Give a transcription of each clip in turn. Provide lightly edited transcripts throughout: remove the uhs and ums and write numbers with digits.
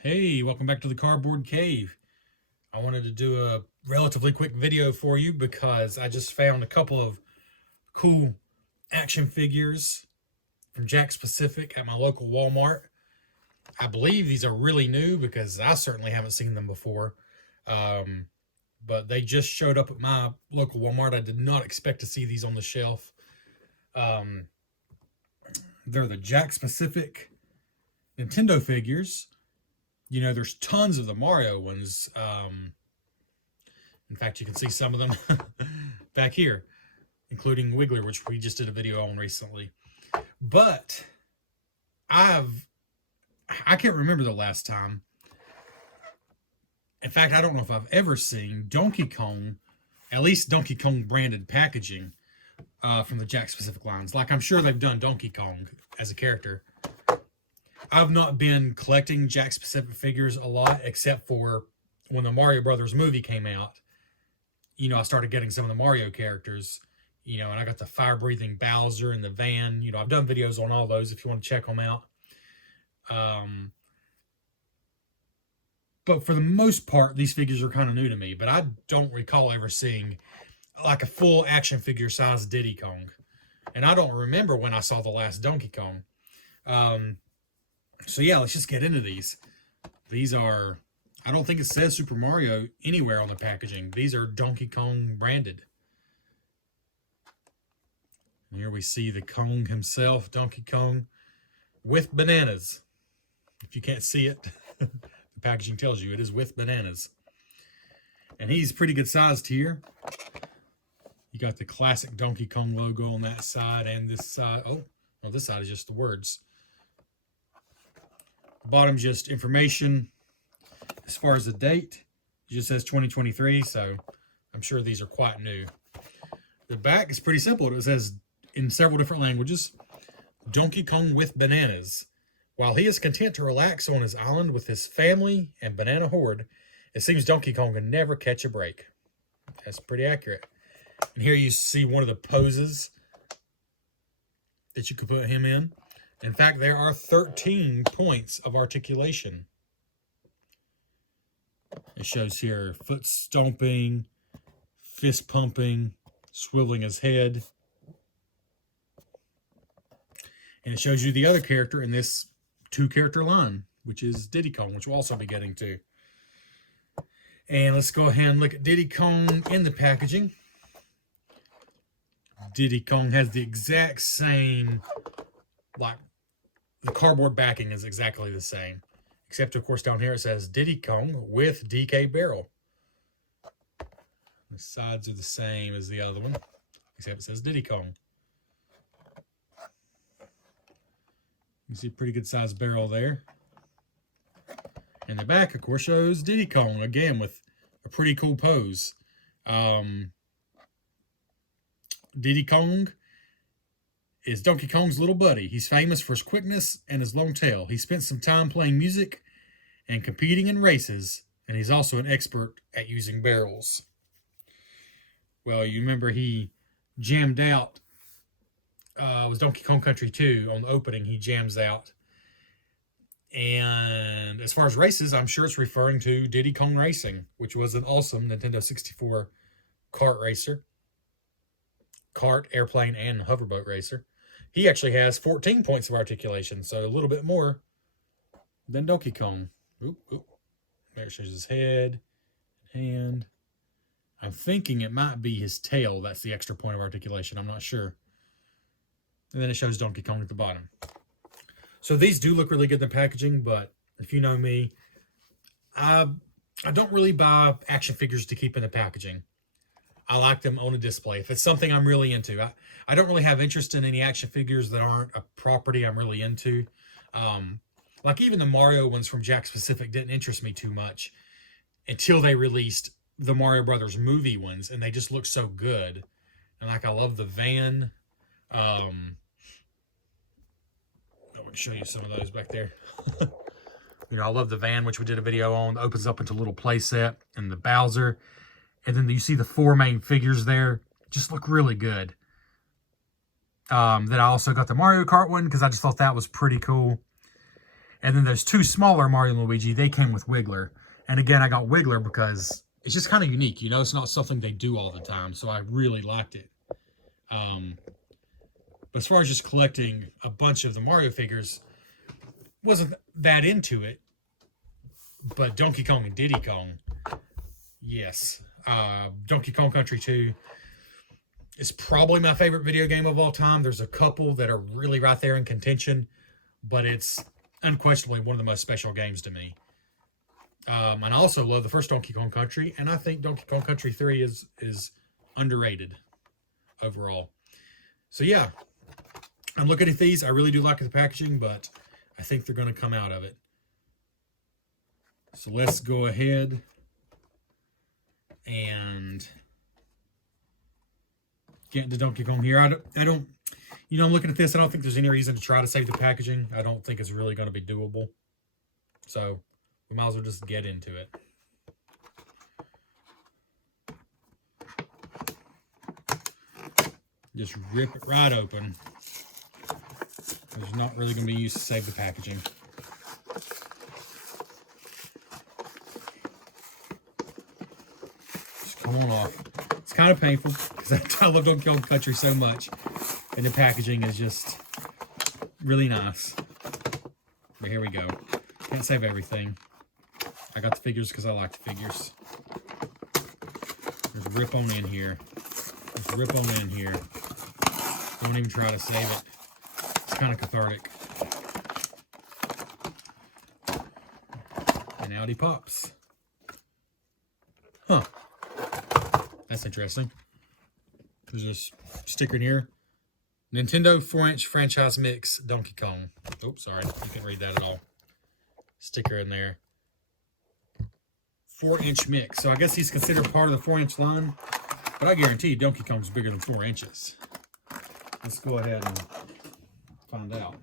Hey, welcome back to the Cardboard Cave. I wanted to do a relatively quick video for you because I just found a couple of cool action figures from Jakks Pacific at my local Walmart. I believe these are really new because I certainly haven't seen them before. Um, but they just showed up at my local Walmart. I did not expect to see these on the shelf. Um, they're the Jakks Pacific Nintendo figures. You know, there's tons of the Mario ones. In fact, you can see some of them back here, including Wiggler, which we just did a video on recently. But I can't remember the last time. In fact, I don't know if I've ever seen Donkey Kong, at least Donkey Kong branded packaging from the Jakks Pacific lines. Like, I'm sure they've done Donkey Kong as a character. I've not been collecting Jakks Pacific figures a lot, except for when the Mario Brothers movie came out. You know, I started getting some of the Mario characters, and I got the fire-breathing Bowser and the van. You know, I've done videos on all those if you want to check them out. But for the most part, these figures are kind of new to me, but I don't recall ever seeing like a full action figure size Diddy Kong. And I don't remember when I saw the last Donkey Kong. So yeah, let's just get into these. These are, I don't think it says Super Mario anywhere on the packaging. These are Donkey Kong branded. And here we see the Kong himself, Donkey Kong, with bananas. If you can't see it, the packaging tells you it is with bananas. And he's pretty good sized here. You got the classic Donkey Kong logo on that side and this side. Oh, well, this side is just the words. Bottom just information. As far as the date, it just says 2023, so I'm sure these are quite new. The back is pretty simple. It says in several different languages, Donkey Kong with bananas. While he is content to relax on his island with his family and banana horde, it seems Donkey Kong can never catch a break. That's pretty accurate. And here you see one of the poses that you could put him in. In fact, there are 13 points of articulation. It shows here foot stomping, fist pumping, swiveling his head. And it shows you the other character in this two-character line, which is Diddy Kong, which we'll also be getting to. And let's go ahead and look at Diddy Kong in the packaging. Diddy Kong has the exact same, like, the cardboard backing is exactly the same. Except, of course, down here it says Diddy Kong with DK barrel. The sides are the same as the other one, except it says Diddy Kong. You see a pretty good sized barrel there. And the back, of course, shows Diddy Kong, again, with a pretty cool pose. Diddy Kong is Donkey Kong's little buddy. He's famous for his quickness and his long tail. He spent some time playing music and competing in races, and he's also an expert at using barrels. Well, you remember he jammed out, it was Donkey Kong Country 2 on the opening, he jams out. And as far as races, I'm sure it's referring to Diddy Kong Racing, which was an awesome Nintendo 64 kart racer. Kart, airplane, and hoverboat racer. He actually has 14 points of articulation, so a little bit more than Donkey Kong. Oop, oop. There it shows his head, hand. I'm thinking it might be his tail. That's the extra point of articulation. I'm not sure. And then it shows Donkey Kong at the bottom. So these do look really good in the packaging, but if you know me, I don't really buy action figures to keep in the packaging. I like them on a display. If it's something I'm really into, I don't really have interest in any action figures that aren't a property I'm really into. Like even the Mario ones from Jakks Pacific didn't interest me too much until they released the Mario Brothers movie ones, and they just look so good. And like I love the van. I want to show you some of those back there. I love the van, which we did a video on. It opens up into a little play set, and the Bowser. And then you see the four main figures there. Just look really good. Then I also got the Mario Kart one because I just thought that was pretty cool. And then those two smaller Mario and Luigi, they came with Wiggler. And again, I got Wiggler because it's just kind of unique. You know, it's not something they do all the time. So I really liked it. But as far as just collecting a bunch of the Mario figures, wasn't that into it. But Donkey Kong and Diddy Kong, yes. Donkey Kong Country 2 is probably my favorite video game of all time. There's a couple that are really right there in contention, but it's unquestionably one of the most special games to me. And I also love the first Donkey Kong Country, and I think Donkey Kong Country 3 is underrated overall. So yeah, I'm looking at these. I really do like the packaging, but I think they're going to come out of it. So let's go ahead and get into Donkey Kong here. I don't, you know, I'm looking at this. I don't think there's any reason to try to save the packaging. I don't think it's really going to be doable. So we might as well just get into it. Just rip it right open. There's not really going to be used to save the packaging. Just come on off. It's kind of painful because I love Donkey Kong Country so much. And the packaging is just really nice. But here we go. Can't save everything. I got the figures because I like the figures. There's rip on in here. There's rip on in here. Don't even try to save it. It's kind of cathartic. And out he pops. Huh. That's interesting. There's this sticker in here. Nintendo 4-inch franchise mix Donkey Kong. Oops, sorry. You can't read that at all. Sticker in there. 4-inch mix. So I guess he's considered part of the 4-inch line. But I guarantee Donkey Kong's bigger than 4 inches. Let's go ahead and find out.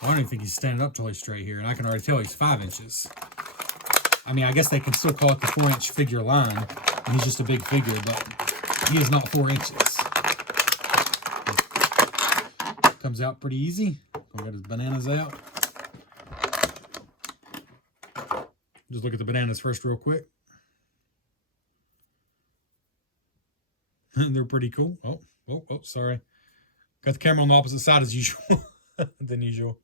I don't even think he's standing up totally straight here, and I can already tell he's 5 inches. I mean, I guess they can still call it the 4-inch figure line, and he's just a big figure, but he is not 4 inches. Comes out pretty easy. We'll get his bananas out. Just look at the bananas first real quick. They're pretty cool. Oh, sorry. Got the camera on the opposite side as usual. than usual.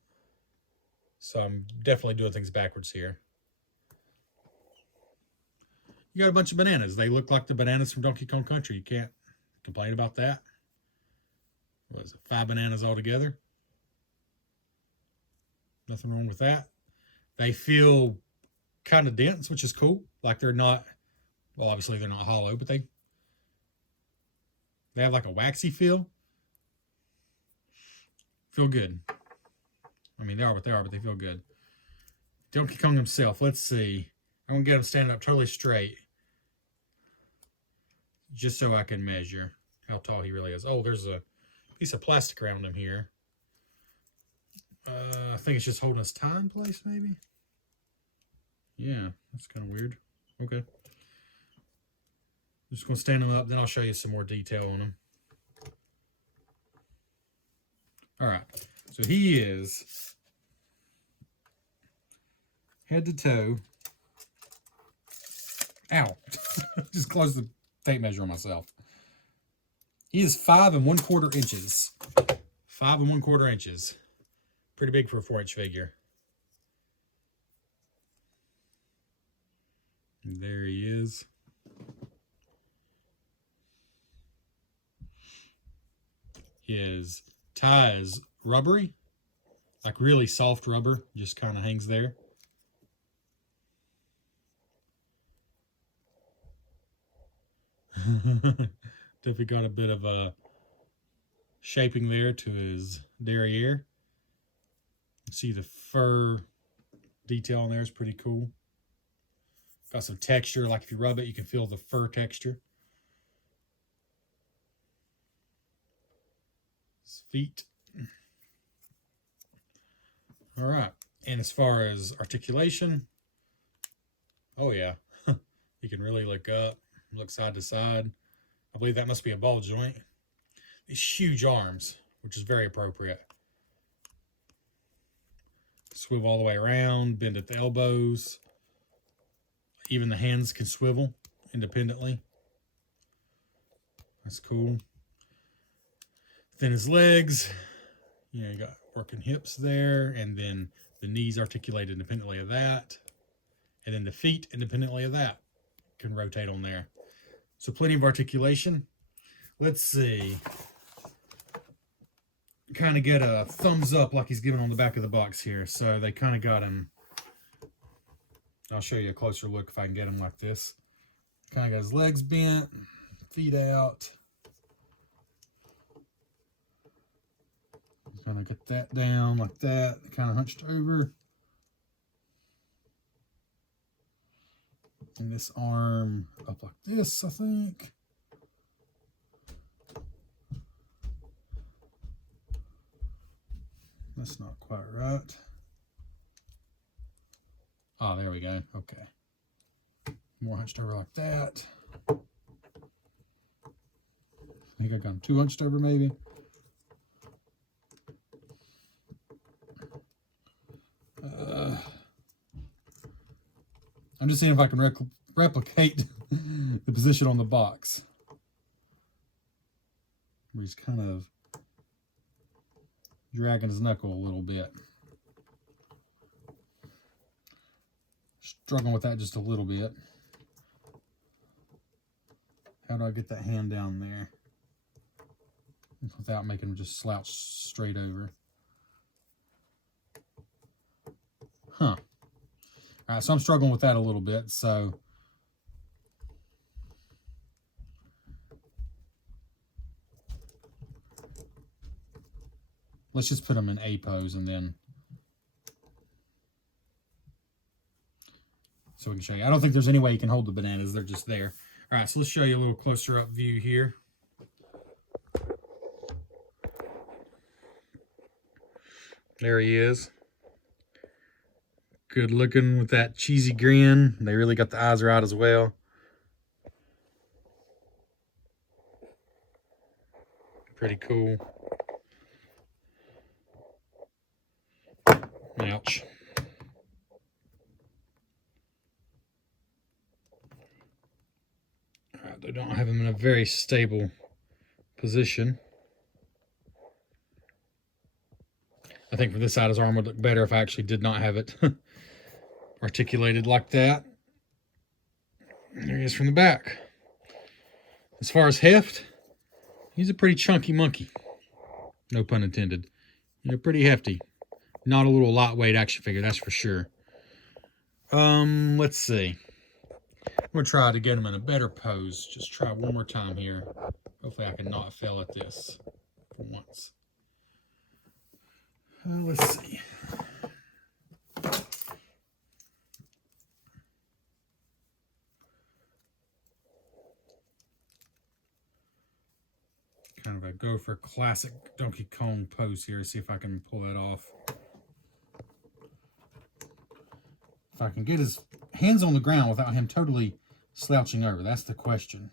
So I'm definitely doing things backwards here. You got a bunch of bananas. They look like the bananas from Donkey Kong Country. You can't complain about that. What is it? 5 bananas altogether. Nothing wrong with that. They feel kind of dense, which is cool. Like they're not, well, obviously they're not hollow, but they have like a waxy feel. Feel good. I mean, they are what they are, but they feel good. Donkey Kong himself, let's see. I'm going to get him standing up totally straight. Just so I can measure how tall he really is. Oh, there's a piece of plastic around him here. I think it's just holding his tie in place, maybe? Yeah, that's kind of weird. Okay. I'm just going to stand him up, then I'll show you some more detail on him. All right, so he is head to toe. Ow. Just closed the tape measure on myself. He is 5 1/4 inches. 5 1/4 inches. Pretty big for a 4-inch figure. And there he is. His tie is rubbery, like really soft rubber, just kind of hangs there. Definitely got a bit of a shaping there to his derriere. You see the fur detail on there is pretty cool. Got some texture, like if you rub it, you can feel the fur texture. His feet. All right, and as far as articulation, oh yeah, you can really look up, look side to side. I believe that must be a ball joint. These huge arms, which is very appropriate. Swivel all the way around, bend at the elbows. Even the hands can swivel independently. That's cool. Then his legs, you know, you got working hips there, and then the knees articulate independently of that, and then the feet independently of that can rotate on there. So plenty of articulation. Let's see. Kind of get a thumbs up like he's giving on the back of the box here. So they kind of got him. I'll show you a closer look if I can get him like this. Kind of got his legs bent, feet out. He's going to get that down like that, kind of hunched over. And this arm up like this, I think. That's not quite right. Oh, there we go. Okay. More hunched over like that. I think I got him too hunched over maybe. I'm just seeing if I can replicate the position on the box. Where he's kind of dragging his knuckle a little bit. Struggling with that just a little bit. How do I get that hand down there without making him just slouch straight over? Huh. All right, so I'm struggling with that a little bit, so let's just put them in A pose and then so we can show you. I don't think there's any way you can hold the bananas. They're just there. All right, so let's show you a little closer up view here. There he is. Good looking with that cheesy grin. They really got the eyes right as well. Pretty cool. Ouch. Alright, they don't have him in a very stable position. I think from this side his arm would look better if I actually did not have it articulated like that. There he is from the back. As far as heft, he's a pretty chunky monkey. No pun intended. You know, pretty hefty. Not a little lightweight action figure, that's for sure. Let's see. I'm going to try to get him in a better pose. Just try one more time here. Hopefully I can not fail at this for once. Let's see. Kind of a go for classic Donkey Kong pose here. See if I can pull that off. If I can get his hands on the ground without him totally slouching over. That's the question.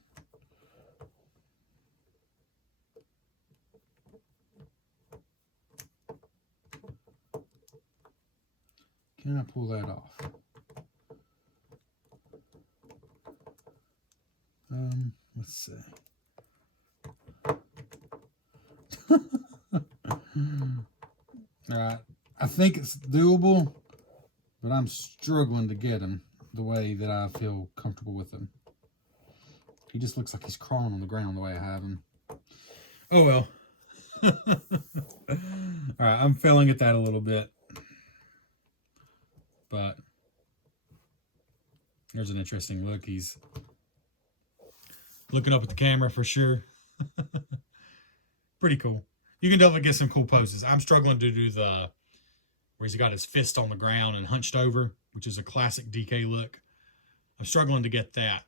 Can I pull that off? Let's see. All right, I think it's doable, but I'm struggling to get him the way that I feel comfortable with him. He just looks like he's crawling on the ground the way I have him. Oh well. All right, I'm failing at that a little bit. But there's an interesting look. He's looking up at the camera for sure. Pretty cool. You can definitely get some cool poses. I'm struggling to do the where he's got his fist on the ground and hunched over, which is a classic DK look. I'm struggling to get that.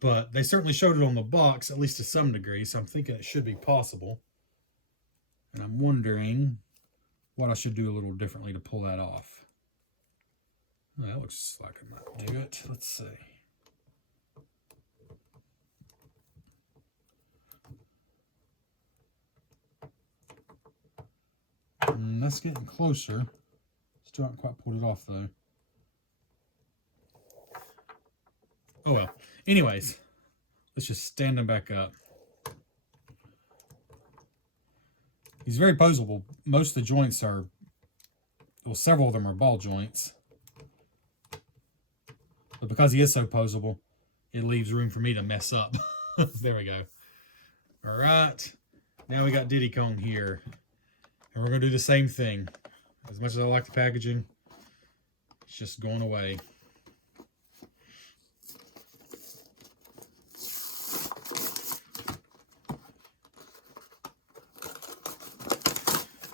But they certainly showed it on the box, at least to some degree, so I'm thinking it should be possible. And I'm wondering what I should do a little differently to pull that off. That looks like I might do it. Let's see. Just getting closer. Still haven't quite pulled it off, though. Oh, well. Anyways, let's just stand him back up. He's very posable. Most of the joints are, well, several of them are ball joints. But because he is so posable, it leaves room for me to mess up. There we go. All right. Now we got Diddy Kong here. And we're going to do the same thing. As much as I like the packaging, it's just going away.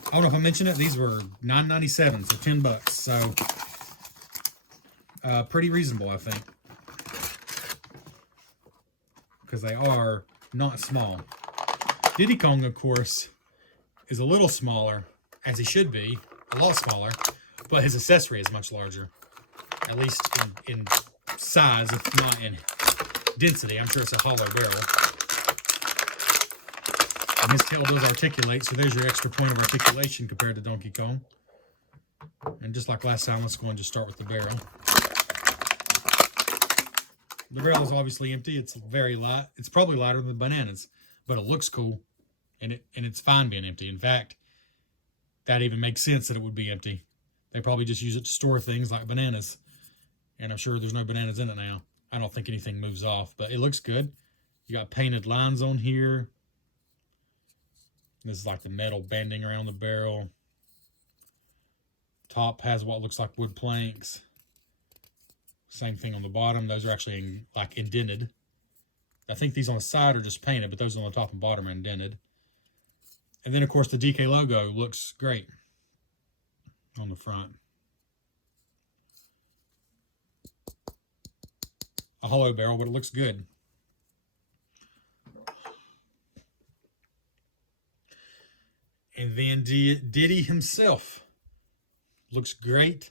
I don't know if I mentioned it. These were $9.97, so $10. So pretty reasonable, I think, because they are not small. Diddy Kong, of course, is a little smaller, as he should be, a lot smaller, but his accessory is much larger, at least in size, if not in density. I'm sure it's a hollow barrel. And his tail does articulate, so there's your extra point of articulation compared to Donkey Kong. And just like last time, let's go and just start with the barrel. The barrel is obviously empty. It's very light. It's probably lighter than the bananas, but it looks cool, and it's fine being empty. In fact, that even makes sense that it would be empty. They probably just use it to store things like bananas, and I'm sure there's no bananas in it now. I don't think anything moves off, but it looks good. You got painted lines on here. This is like the metal banding around the barrel. Top has what looks like wood planks. Same thing on the bottom. Those are actually like indented. I think these on the side are just painted, but those on the top and bottom are indented. And then, of course, the DK logo looks great on the front. A hollow barrel, but it looks good. And then Diddy himself looks great.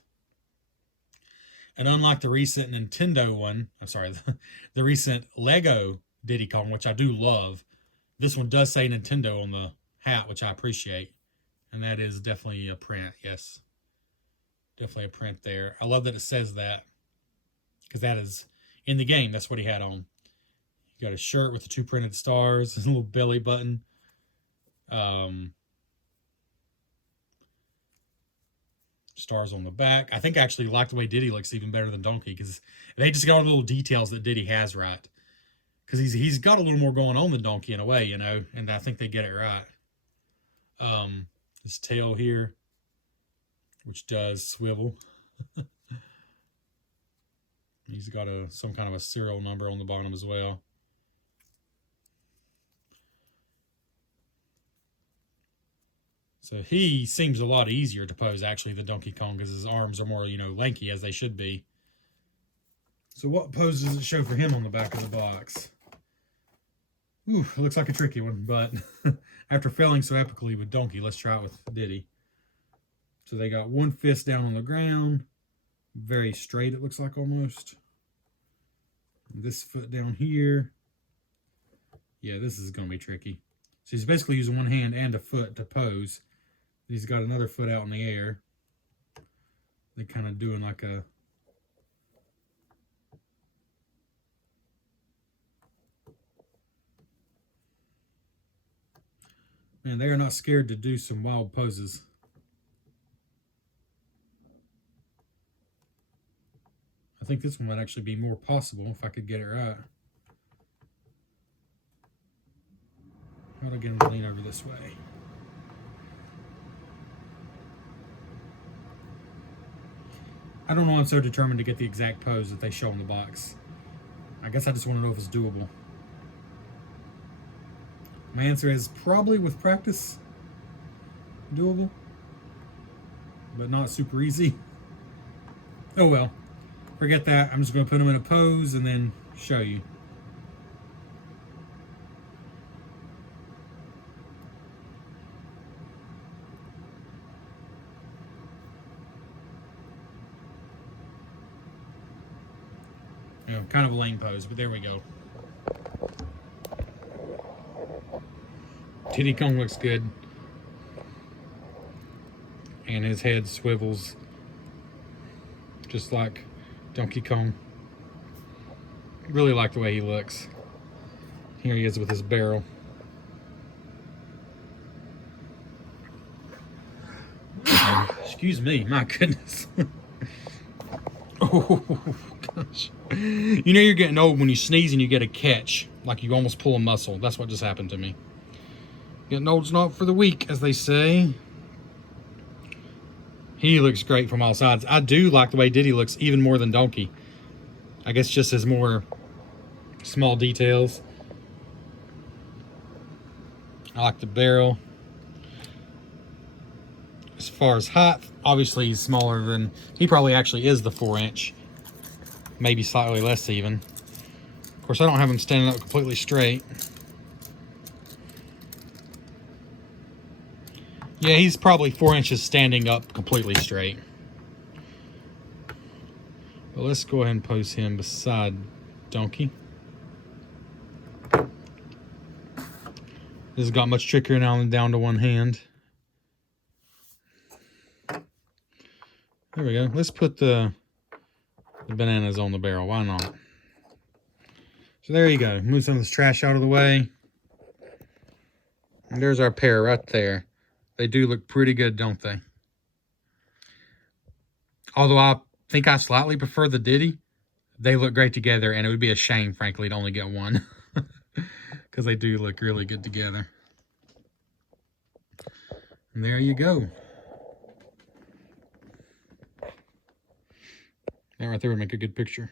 And unlike the recent Nintendo one, I'm sorry, the recent Lego Diddy Kong, which I do love, this one does say Nintendo on the hat, which I appreciate. And that is definitely a print, yes. Definitely a print there. I love that it says that, because that is, in the game, that's what he had on. You got a shirt with the 2 printed stars, his little belly button. Stars on the back. I think I actually like the way Diddy looks even better than Donkey, because they just got all the little details that Diddy has right. Because he's got a little more going on than Donkey in a way, you know, and I think they get it right. His tail here, which does swivel. He's got some kind of a serial number on the bottom as well. So he seems a lot easier to pose, actually, than Donkey Kong, because his arms are more, you know, lanky, as they should be. So what pose does it show for him on the back of the box? Ooh, it looks like a tricky one, but after failing so epically with Donkey, let's try it with Diddy. So they got one fist down on the ground, very straight, it looks like almost. This foot down here. Yeah, this is going to be tricky. So he's basically using one hand and a foot to pose. He's got another foot out in the air. They're kind of doing like a... Man, they are not scared to do some wild poses. I think this one might actually be more possible if I could get it right. I'll get him to lean over this way. I don't know why I'm so determined to get the exact pose that they show in the box. I guess I just want to know if it's doable. My answer is probably with practice, doable, but not super easy. Oh well, forget that. I'm just going to put them in a pose and then show you. You know, kind of a lame pose, but there we go. Diddy Kong looks good. and his head swivels just like Donkey Kong. Really like the way he looks. Here he is with his barrel. Excuse me, my goodness. Oh gosh. You know you're getting old when you sneeze and you get a catch, like you almost pull a muscle. That's what just happened to me. Getting old's not for the weak, as they say. He looks great from all sides. I do like the way Diddy looks even more than Donkey. I guess just his more small details. I like the barrel. As far as height, obviously he's smaller than... He probably actually is the 4-inch. Maybe slightly less even. Of course, I don't have him standing up completely straight. Yeah, he's probably 4 inches standing up completely straight. But let's go ahead and pose him beside Donkey. This has got much trickier now than down to one hand. There we go. Let's put the bananas on the barrel. Why not? So there you go. Move some of this trash out of the way. And there's our pair right there. They do look pretty good, don't they? Although I think I slightly prefer the Diddy. They look great together, and it would be a shame, frankly, to only get one. Because they do look really good together. And there you go. That right there would make a good picture.